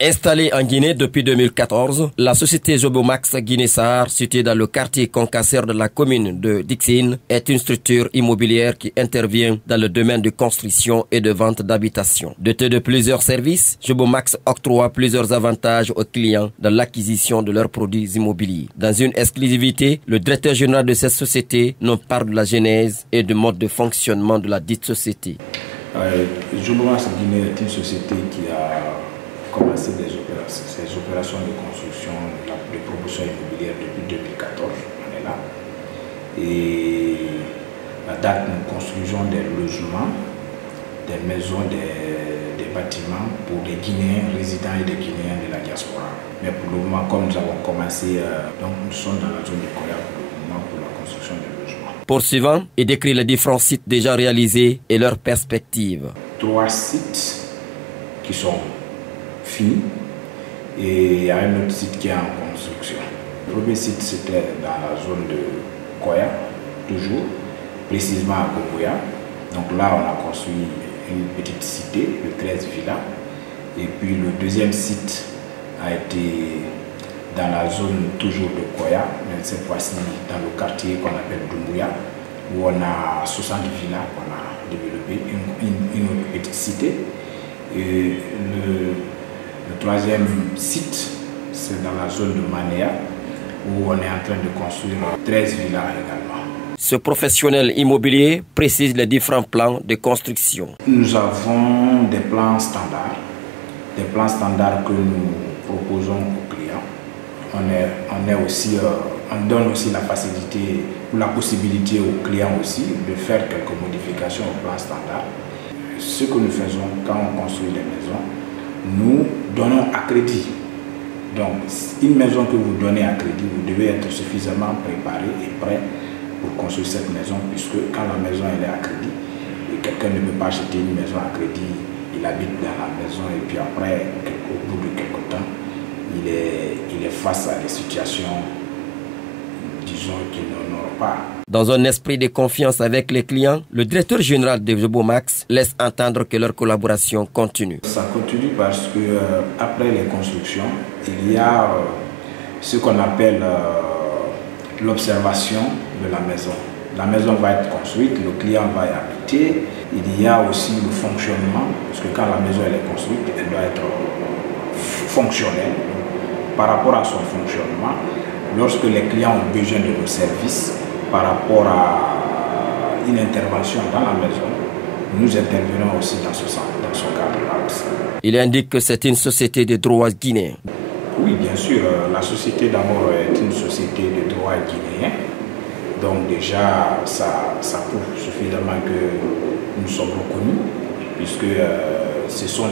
Installée en Guinée depuis 2014, la société Jobomax Guinée-Sahar, située dans le quartier Concasseur de la commune de Dixine, est une structure immobilière qui intervient dans le domaine de construction et de vente d'habitation. Dotée de plusieurs services, Jobomax octroie plusieurs avantages aux clients dans l'acquisition de leurs produits immobiliers. Dans une exclusivité, le directeur général de cette société nous parle de la genèse et du mode de fonctionnement de la dite société. Jobomax Guinée est une société qui a commencé ses opérations de construction, de promotion immobilière depuis 2014, on est là. Et à date, nous construisons des logements, des maisons, des bâtiments pour des Guinéens résidents et des Guinéens de la diaspora. Mais pour le moment, comme nous avons commencé, donc nous sommes dans la zone de Koya pour le moment pour la construction des logements. Poursuivant, il décrit les différents sites déjà réalisés et leurs perspectives. 3 sites qui sont finis et il y a un autre site qui est en construction. Le premier site c'était dans la zone de Koya, toujours, précisément à Koboya. Donc là on a construit une petite cité de 13 villas. Et puis le deuxième site a été dans la zone toujours de Koya, mais cette fois-ci dans le quartier qu'on appelle Doumbouya, où on a 60 villas qu'on a développé, une autre petite cité. Et le troisième site, c'est dans la zone de Manéa, où on est en train de construire 13 villas également. Ce professionnel immobilier précise les différents plans de construction. Nous avons des plans standards que nous proposons aux clients. On donne aussi la facilité ou la possibilité aux clients aussi de faire quelques modifications au plan standard. Ce que nous faisons quand on construit des maisons, nous donnons à crédit. Donc, une maison que vous donnez à crédit, vous devez être suffisamment préparé et prêt pour construire cette maison, puisque quand la maison elle est à crédit, quelqu'un ne peut pas acheter une maison à crédit, il habite dans la maison et puis après, au bout de quelque temps, il est face à des situations, disons, qu'il n'honore pas. Dans un esprit de confiance avec les clients, le directeur général de Jobomax laisse entendre que leur collaboration continue. Ça continue parce que après les constructions, il y a ce qu'on appelle l'observation de la maison. La maison va être construite, le client va y habiter. Il y a aussi le fonctionnement, parce que quand la maison elle est construite, elle doit être fonctionnelle. Par rapport à son fonctionnement, lorsque les clients ont besoin de nos services, par rapport à une intervention dans la maison, nous intervenons aussi dans ce cadre-là aussi. Il indique que c'est une société de droit guinéen. Oui, bien sûr. La société d'abord est une société de droit guinéen. Donc déjà, ça prouve suffisamment que nous sommes reconnus, puisque ce sont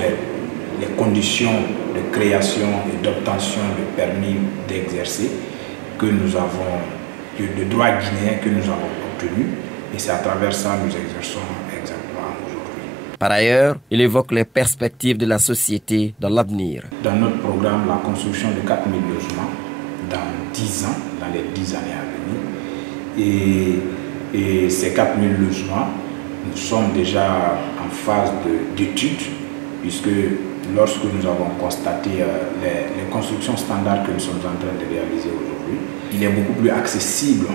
les conditions de création et d'obtention de permis d'exercer que nous avons, de droit guinéen que nous avons obtenu, et c'est à travers ça que nous exerçons exactement aujourd'hui. Par ailleurs, il évoque les perspectives de la société dans l'avenir. Dans notre programme, la construction de 4000 logements dans 10 ans, dans les 10 années à venir. Et ces 4000 logements, nous sommes déjà en phase d'étude, puisque lorsque nous avons constaté les constructions standards que nous sommes en train de réaliser aujourd'hui, il est beaucoup plus accessible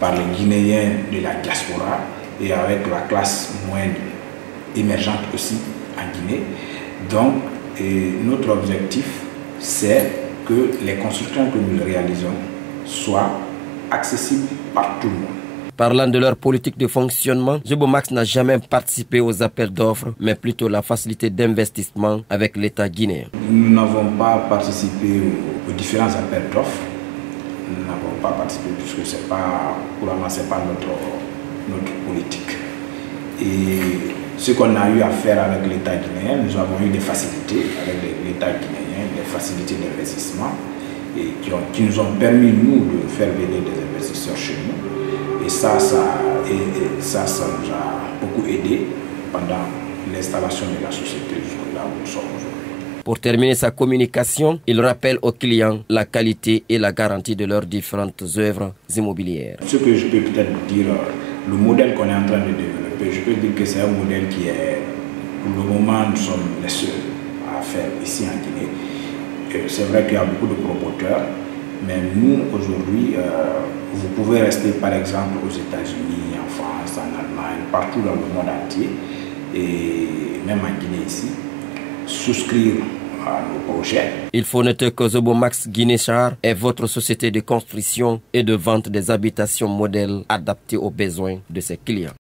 par les Guinéens de la diaspora et avec la classe moyenne émergente aussi en Guinée. Donc, notre objectif, c'est que les constructions que nous réalisons soient accessibles par tout le monde. Parlant de leur politique de fonctionnement, Jobomax n'a jamais participé aux appels d'offres, mais plutôt la facilité d'investissement avec l'État guinéen. Nous n'avons pas participé aux différents appels d'offres. Nous n'avons pas participé puisque c'est pas, pour le moment, ce n'est pas notre politique. Et ce qu'on a eu à faire avec l'État guinéen, nous avons eu des facilités avec l'État guinéen, des facilités d'investissement et qui nous ont permis, nous, de faire venir des investisseurs chez nous. Et ça nous a beaucoup aidé pendant l'installation de la société jusque là où nous sommes aujourd'hui. Pour terminer sa communication, il rappelle aux clients la qualité et la garantie de leurs différentes œuvres immobilières. Ce que je peux peut-être dire, le modèle qu'on est en train de développer, je peux dire que c'est un modèle qui est, pour le moment, nous sommes les seuls à faire ici en Guinée. c'est vrai qu'il y a beaucoup de promoteurs, mais nous, aujourd'hui, vous pouvez rester par exemple aux États-Unis, en France, en Allemagne, partout dans le monde entier, et même en Guinée ici, souscrire à nos projets. Il faut noter que Zobomax Guinée-Char est votre société de construction et de vente des habitations modèles adaptées aux besoins de ses clients.